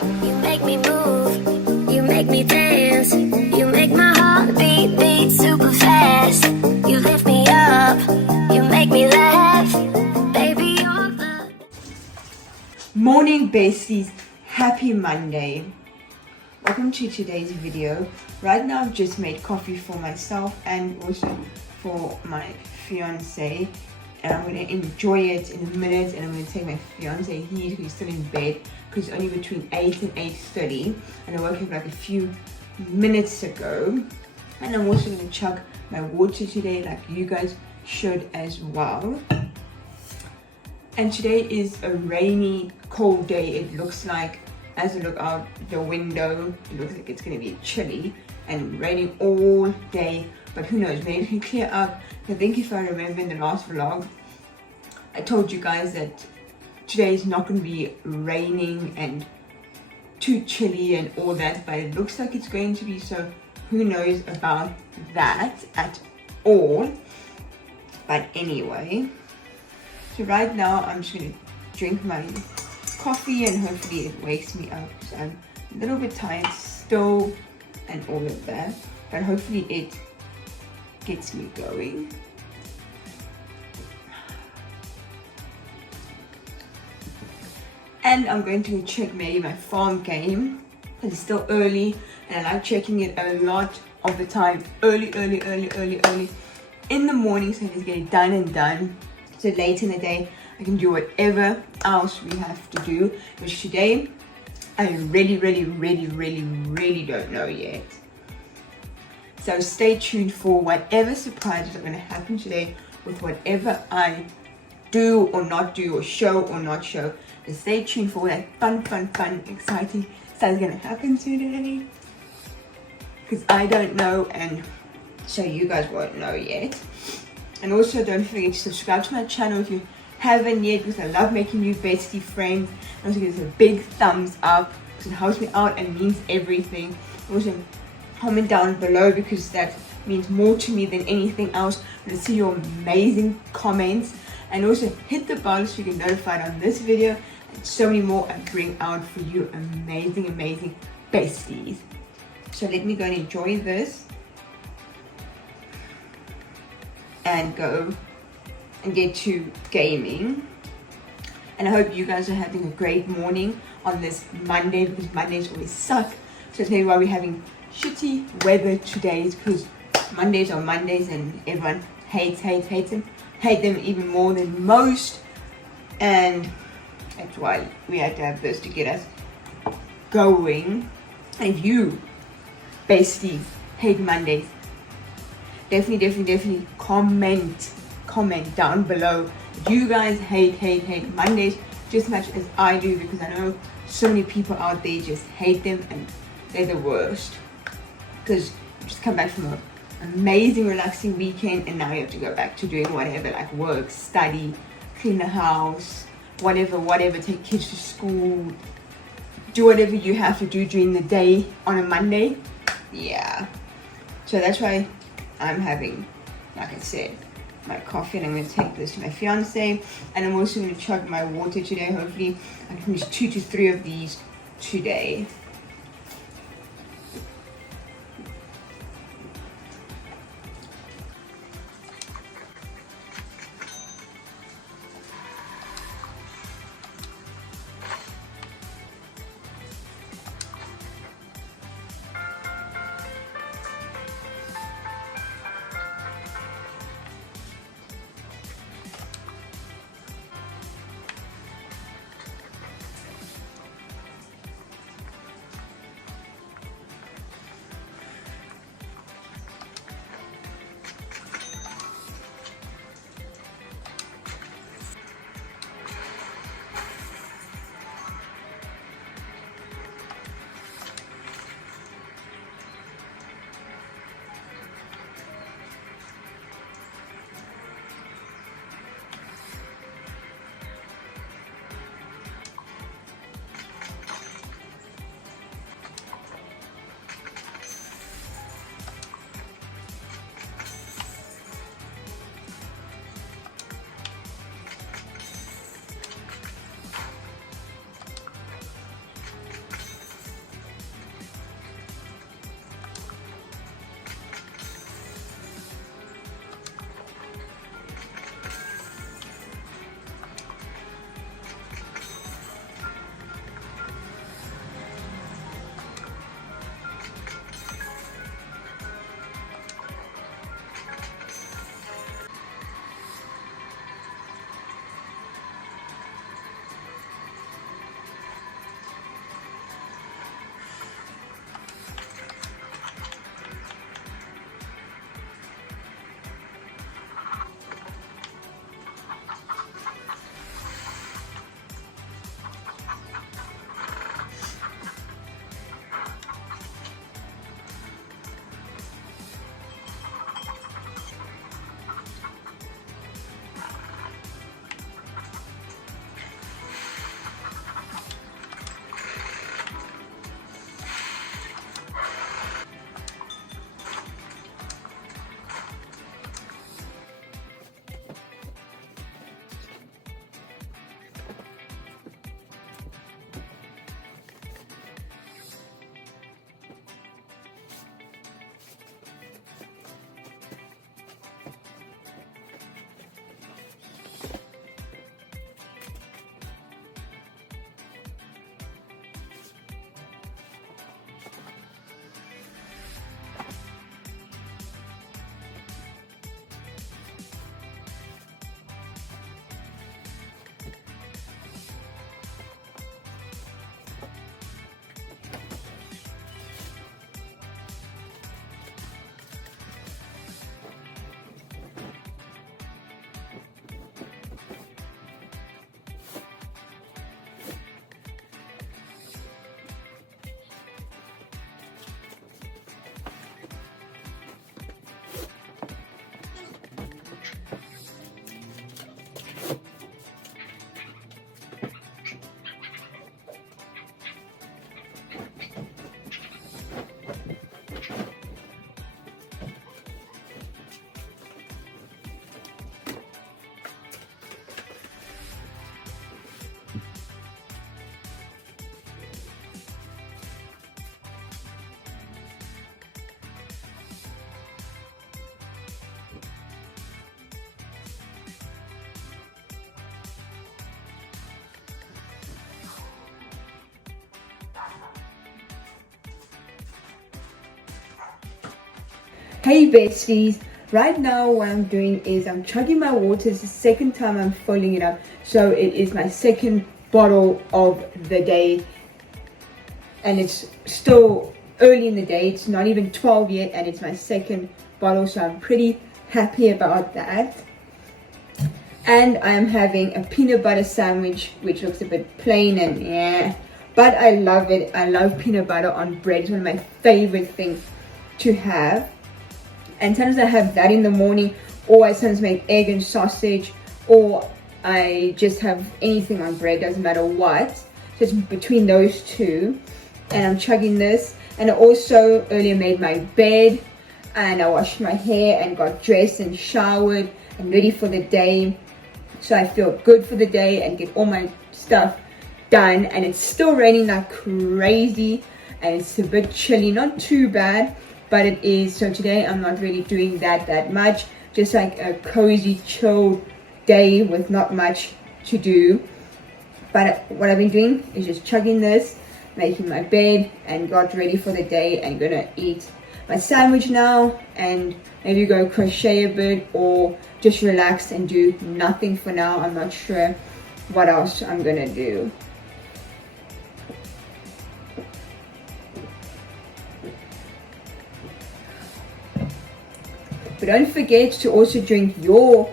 You make me move, you make me dance, you make my heart beat super fast. You lift me up, you make me laugh, baby you're the... Morning besties, happy Monday. Welcome to today's video. Right now I've just made coffee for myself and also for my fiance, and I'm going to enjoy it in a minute. And I'm going to take my fiance, he's still in bed because it's only between 8 and 8:30, and I woke up like a few minutes ago. And I'm also going to chug my water today like you guys should as well. And today is a rainy, cold day. It looks like, as I look out the window, it looks like it's going to be chilly and raining all day. But who knows, maybe it can clear up. I think if I remember in the last vlog, I told you guys that today is not going to be raining and too chilly and all that. But it looks like it's going to be, so who knows about that at all. But anyway, so right now I'm just going to drink my coffee and hopefully it wakes me up because I'm a little bit tired still and all of that, but hopefully it gets me going. And I'm going to check maybe my farm game. It's still early and I like checking it a lot of the time, early in the morning, so I just get it done and done. So late in the day, I can do whatever else we have to do. Which today, I really don't know yet. So stay tuned for whatever surprises are going to happen today with whatever I do or not do, or show or not show. So stay tuned for that fun, exciting stuff is going to happen today. Because I don't know, and so you guys won't know yet. And also don't forget to subscribe to my channel if you haven't yet, because I love making new bestie friends. And also give us a big thumbs up because it helps me out and means everything. Also comment down below because that means more to me than anything else. I want to see your amazing comments. And also hit the bell so you get notified on this video and so many more I bring out for you amazing besties. So let me go and enjoy this and go and get to gaming. And I hope you guys are having a great morning on this Monday, because Mondays always suck. So it's maybe why we're having shitty weather today, is because Mondays are Mondays and everyone hates them. Hate them even more than most. And that's why we had to have this to get us going. And if you besties hate Mondays, definitely comment down below. Do you guys hate Mondays just as much as I do? Because I know so many people out there just hate them and they're the worst. Because you just come back from an amazing relaxing weekend and now you have to go back to doing whatever, like work, study, clean the house, whatever, take kids to school, do whatever you have to do during the day on a Monday. Yeah, so that's why I'm having, like I said, my coffee, and I'm going to take this to my fiance, and I'm also going to chug my water today. Hopefully I can finish 2 to 3 of these today. Hey besties, right now what I'm doing is I'm chugging my water. It's the second time I'm filling it up, so it is my second bottle of the day, and it's still early in the day. It's not even 12 yet, and it's my second bottle, so I'm pretty happy about that. And I'm having a peanut butter sandwich, which looks a bit plain and yeah, but I love it. I love peanut butter on bread. It's one of my favorite things to have. And sometimes I have that in the morning, or I sometimes make egg and sausage, or I just have anything on bread, doesn't matter what. So it's between those two. And I'm chugging this. And I also earlier made my bed, and I washed my hair and got dressed and showered and ready for the day. So I feel good for the day and get all my stuff done. And it's still raining like crazy, and it's a bit chilly, not too bad, but it is. So today I'm not really doing that much, just like a cozy chill day with not much to do. But what I've been doing is just chugging this, making my bed, and got ready for the day, and gonna eat my sandwich now and maybe go crochet a bit or just relax and do nothing for now. I'm not sure what else I'm gonna do. But don't forget to also drink your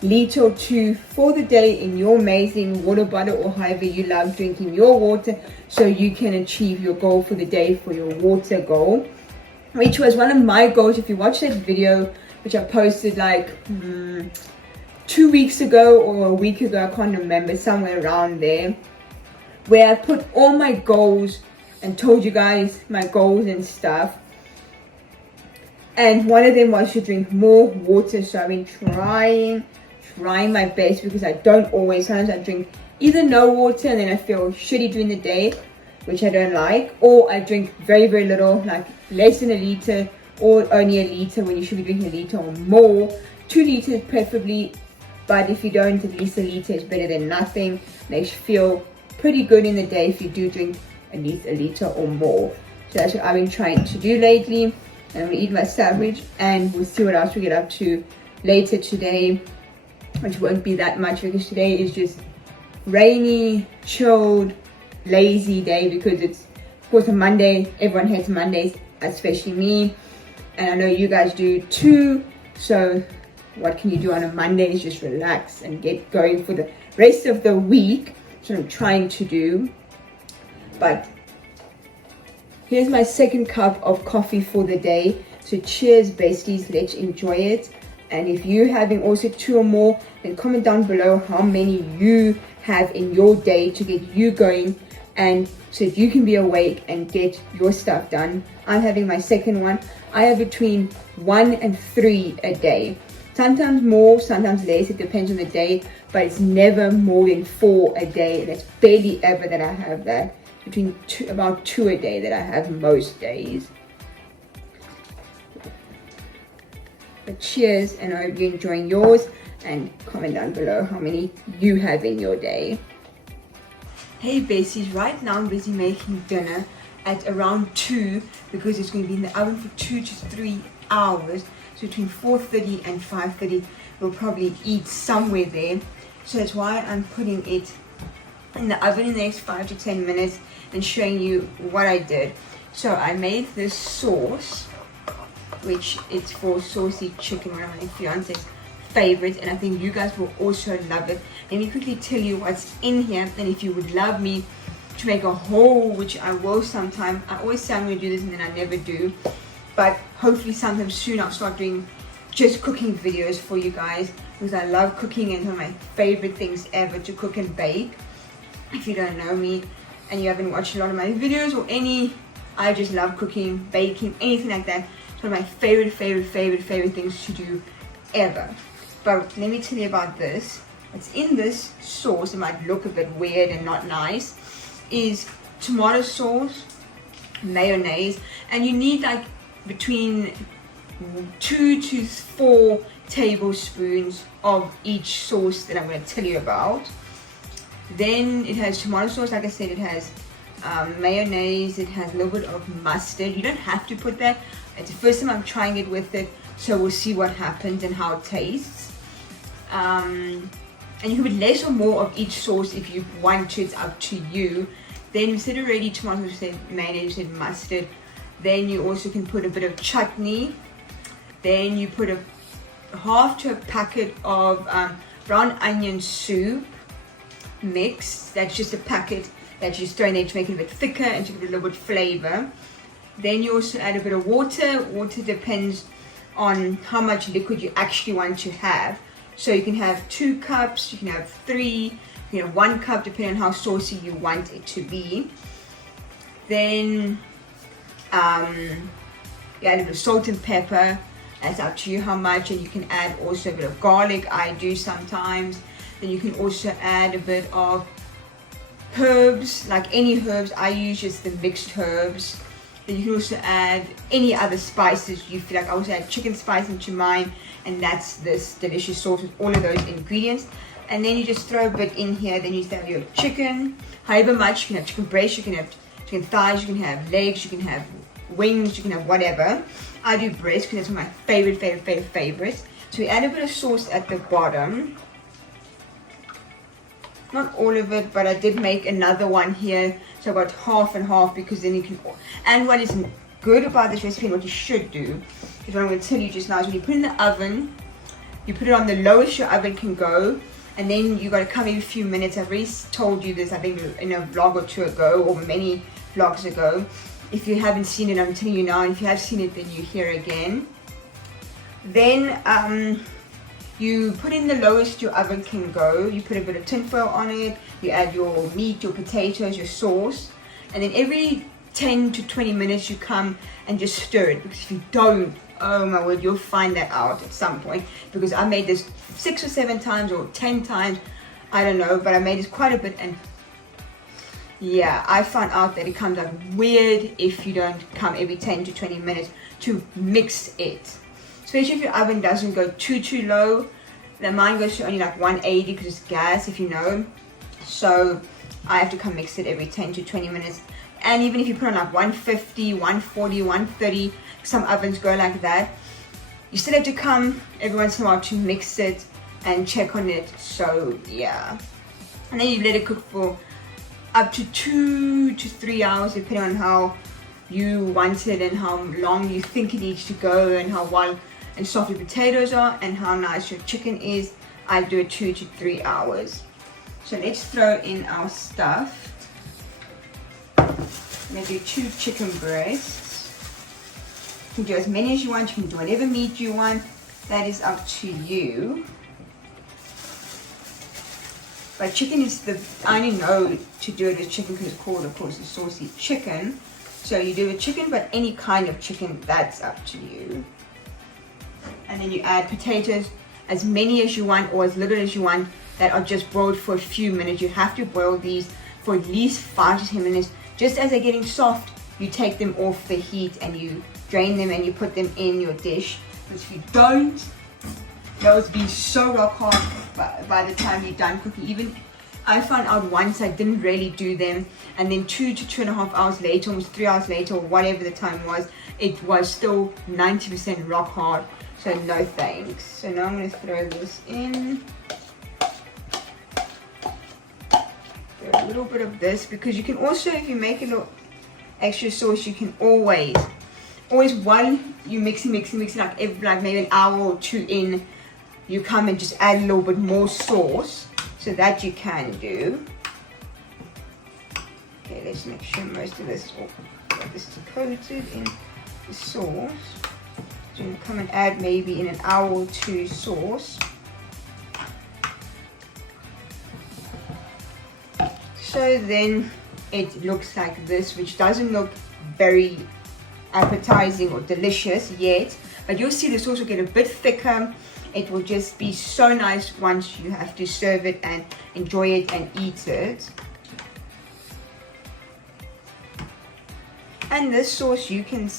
liter or two for the day in your amazing water bottle, or however you love drinking your water, so you can achieve your goal for the day, for your water goal, which was one of my goals. If you watch that video, which I posted like 2 weeks ago or a week ago, I can't remember, somewhere around there, where I put all my goals and told you guys my goals and stuff. And one of them was to drink more water. So I've been trying my best, because I don't always. Sometimes I drink either no water and then I feel shitty during the day, which I don't like, or I drink very little, like less than a liter, or only a liter when you should be drinking a liter or more. 2 liters preferably, but if you don't, at least a liter is better than nothing. Makes you feel pretty good in the day if you do drink at least a liter or more. So that's what I've been trying to do lately. And I'm gonna eat my sandwich, and we'll see what else we get up to later today, which won't be that much, because today is just rainy, chilled, lazy day, because it's of course a Monday. Everyone hates Mondays, especially me, and I know you guys do too. So what can you do on a Monday is just relax and get going for the rest of the week. That's what I'm trying to do. But here's my second cup of coffee for the day. So cheers besties, let's enjoy it. And if you're having also 2 or more, then comment down below how many you have in your day to get you going, and so that you can be awake and get your stuff done. I'm having my second one. I have between 1 and 3 a day. Sometimes more, sometimes less, it depends on the day, but it's never more than 4 a day. That's barely ever that I have that. Between about 2 a day that I have most days. But cheers, and I hope you're enjoying yours, and comment down below how many you have in your day. Hey besties, right now I'm busy making dinner at around 2, because it's going to be in the oven for 2 to 3 hours. So between 4:30 and 5:30 we'll probably eat somewhere there. So that's why I'm putting it in the oven in the next 5 to 10 minutes and showing you what I did. So I made this sauce, which is for saucy chicken, one of my fiance's favorites, and I think you guys will also love it. Let me quickly tell you what's in here, and if you would love me to make a haul, which I will sometime. I always say I'm going to do this and then I never do, but hopefully sometime soon I'll start doing just cooking videos for you guys, because I love cooking, and it's one of my favorite things ever to cook and bake. If you don't know me and you haven't watched a lot of my videos or any, I just love cooking, baking, anything like that. It's one of my favorite things to do ever. But let me tell you about this. It's in this sauce. It might look a bit weird and not nice. Is tomato sauce, mayonnaise, and you need like between 2 to 4 tablespoons of each sauce that I'm going to tell you about. Then it has tomato sauce, like I said, it has mayonnaise. It has a little bit of mustard. You don't have to put that. It's the first time I'm trying it with it, so we'll see what happens and how it tastes. And you can put less or more of each sauce if you want to. It's up to you. Then instead of ready tomatoes, you said mayonnaise, you said mustard. Then you also can put a bit of chutney. Then you put a half to a packet of brown onion soup mix. That's just a packet that you just throw in there to make it a bit thicker and to give it a little bit flavor. Then you also add a bit of water. Water depends on how much liquid you actually want to have. So you can have 2 cups, you can have 3, you know, 1 cup, depending on how saucy you want it to be. Then you add a bit of salt and pepper. That's up to you how much, and you can add also a bit of garlic. I do sometimes. Then you can also add a bit of herbs, like any herbs. I use just the mixed herbs. Then you can also add any other spices you feel like. I also add chicken spice into mine, and that's this delicious sauce with all of those ingredients. And then you just throw a bit in here. Then you have your chicken, however much. You can have chicken breast, you can have chicken thighs, you can have legs, you can have wings, you can have whatever. I do breast because that's one of my favorites. So we add a bit of sauce at the bottom. Not all of it, but I did make another one here. So I got half and half, because then you can. And what is good about this recipe and what you should do is what I'm going to tell you just now is when you put it in the oven, you put it on the lowest your oven can go, and then you got to come every few minutes. I've already told you this, I think, in a vlog or 2 ago, or many vlogs ago. If you haven't seen it, I'm telling you now, and if you have seen it, then you hear again. Then you put in the lowest your oven can go. You put a bit of tinfoil on it. You add your meat, your potatoes, your sauce, and then every 10 to 20 minutes you come and just stir it, because if you don't, oh my word, you'll find that out at some point, because I made this 6 or 7 times or 10 times, I don't know, but I made this quite a bit, and yeah, I found out that it comes out weird if you don't come every 10 to 20 minutes to mix it. Especially if your oven doesn't go too low. Then mine goes to only like 180 because it's gas, if you know. So I have to come mix it every 10 to 20 minutes. And even if you put on like 150, 140, 130, some ovens go like that, you still have to come every once in a while to mix it and check on it. So yeah. And then you let it cook for up to 2 to 3 hours, depending on how you want it and how long you think it needs to go, and how well and soft your potatoes are, and how nice your chicken is. I do it 2 to 3 hours. So let's throw in our stuff. I'm going to do 2 chicken breasts. You can do as many as you want. You can do whatever meat you want. That is up to you. But chicken is I only know to do it with chicken because it's called, of course, the saucy chicken. So you do a chicken, but any kind of chicken, that's up to you. And then you add potatoes, as many as you want or as little as you want, that are just boiled for a few minutes. You have to boil these for at least 5 to 10 minutes. Just as they're getting soft, you take them off the heat and you drain them and you put them in your dish. Because if you don't, those be so rock hard by the time you're done cooking. Even I found out once I didn't really do them, and then 2 to 2.5 hours later, almost 3 hours later, or whatever the time was, it was still 90% rock hard. So no thanks. So now I'm going to throw this in. Throw a little bit of this, because you can also, if you make a little extra sauce, you can always while you mixing like maybe an hour or 2 in, you come and just add a little bit more sauce. So that you can do. Okay, let's make sure most of this is coated in the sauce. So you come and add maybe in an hour or 2 sauce. So then it looks like this, which doesn't look very appetizing or delicious yet, but you'll see the sauce will get a bit thicker. It will just be so nice once you have to serve it and enjoy it and eat it. And this sauce, you can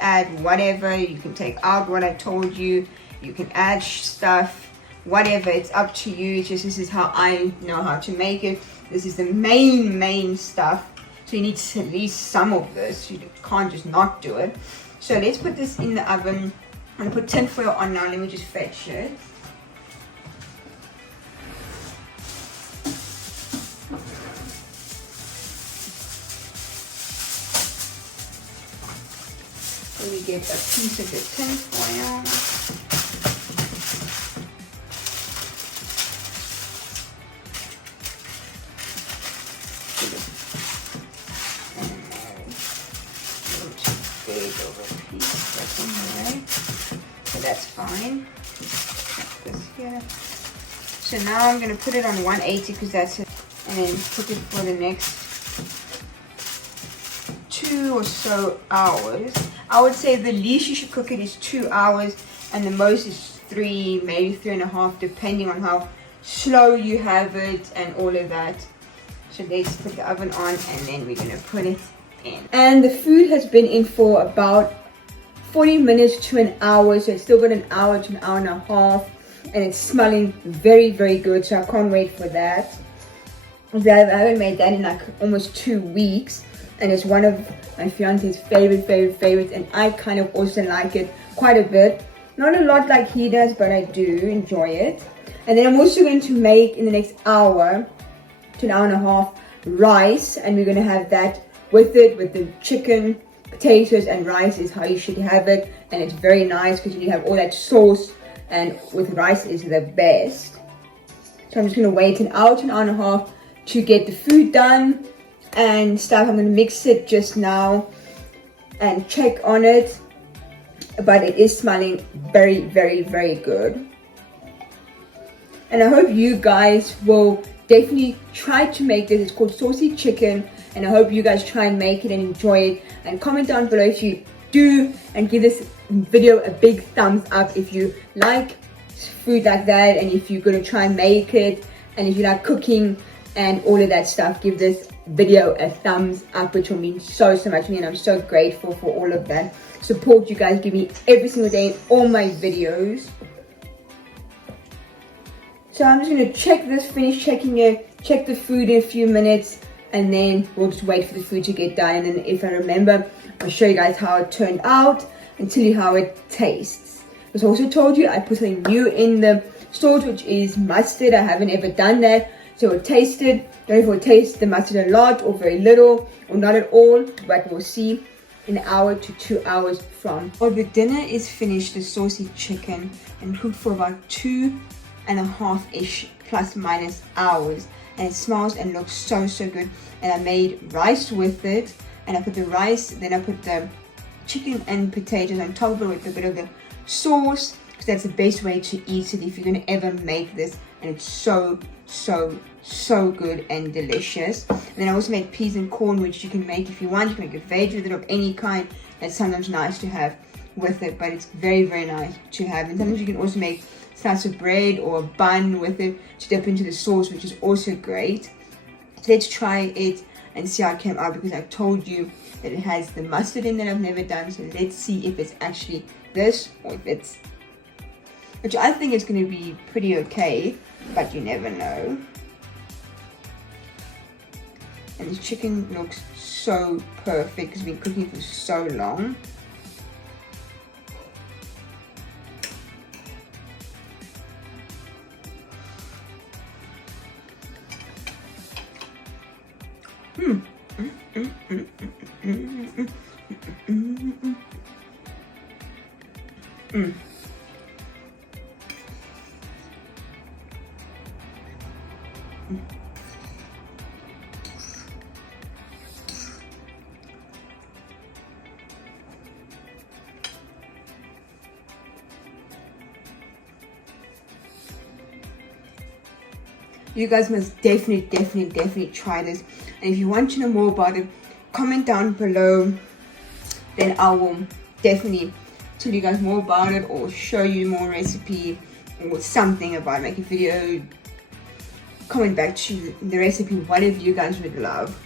add whatever. You can take out what I told you. You can add stuff, whatever. It's up to you. It's just, this is how I know how to make it. This is the main stuff. So you need at least some of this. You can't just not do it. So let's put this in the oven. I'm gonna put tin foil on now. Let me just fetch it. Let me get a piece of the tin foil. So that's fine. This here. So now I'm gonna put it on 180 because that's it, and then cook it for the next 2 or so hours. I would say the least you should cook it is 2 hours, and the most is 3, maybe 3.5, depending on how slow you have it and all of that. So let's put the oven on, and then we're gonna put it in. And the food has been in for about 40 minutes to an hour, so it's still got an hour to an hour and a half, and it's smelling very, very good, so I can't wait for that. I haven't made that in like almost 2 weeks, and it's one of my fiance's favorites, and I kind of also like it quite a bit. Not a lot like he does, but I do enjoy it. And then I'm also going to make in the next hour to an hour and a half rice, and we're going to have that with it, with the chicken, potatoes and rice is how you should have it, and it's very nice because you have all that sauce, and with rice is the best. So I'm just going to wait an hour to an hour and a half to get the food done and stuff. I'm going to mix it just now and check on it, but it is smelling very, very, very good. And I hope you guys will definitely try to make this. It's called saucy chicken, and I hope you guys try and make it and enjoy it, and comment down below if you do, and give this video a big thumbs up if you like food like that, and if you're going to try and make it, and if you like cooking and all of that stuff. Give this video a thumbs up, which will mean so much to me, and I'm so grateful for all of that support you guys give me every single day in all my videos. So I'm just going to finish checking it, check the food in a few minutes, and then we'll just wait for the food to get done. And then if I remember, I'll show you guys how it turned out and tell you how it tastes. As I also told you, I put something new in the sauce, which is mustard. I haven't ever done that, so we'll taste it. Don't know if we'll taste the mustard a lot or very little or not at all, but we'll see in an hour to 2 hours from. Well, the dinner is finished, the saucy chicken, and cooked for about 2.5-ish plus minus hours, and it smells and looks so good. And I made rice with it, and I put the rice, then I put the chicken and potatoes on top of it with a bit of the sauce, because that's the best way to eat it if you're going to ever make this, and it's so good and delicious. And then I also made peas and corn, which you can make if you want. You can make a veg with it of any kind. That's sometimes nice to have with it, but it's very nice to have. And sometimes you can also make slice of bread or a bun with it to dip into the sauce, which is also great. So let's try it and see how it came out, because I told you that it has the mustard in that I've never done. So let's see if it's actually this, or if it's, which I think is going to be pretty okay, but you never know. And this chicken looks so perfect because it's been cooking for so long. You guys must definitely try this. And if you want to know more about it, comment down below. Then I will definitely tell you guys more about it, or show you more recipe, or something about it. Make a video, comment back to the recipe, whatever you guys would love.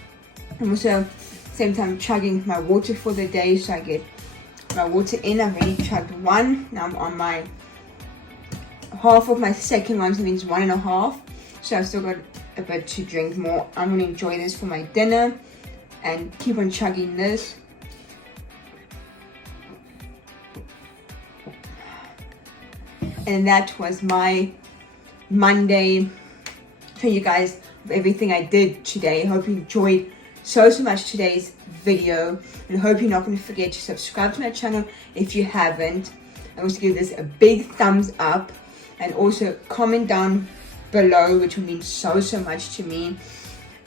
I'm also same time chugging my water for the day, so I get my water in. I've already chugged one. Now I'm on my half of my second one, so it means 1.5. So I've still got a bit to drink more. I'm going to enjoy this for my dinner. and keep on chugging this. And that was my Monday. Show you guys everything I did today. Hope you enjoyed so much today's video, and hope you're not going to forget to subscribe to my channel if you haven't, and also give this a big thumbs up, and also comment down below, which will mean so much to me,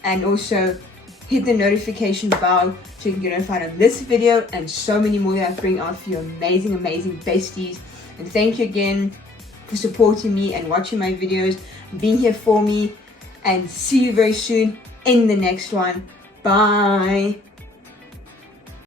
and also hit the notification bell so you can get notified of this video and so many more that I bring out for you amazing besties. And thank you again for supporting me and watching my videos, being here for me, and see you very soon in the next one. Bye.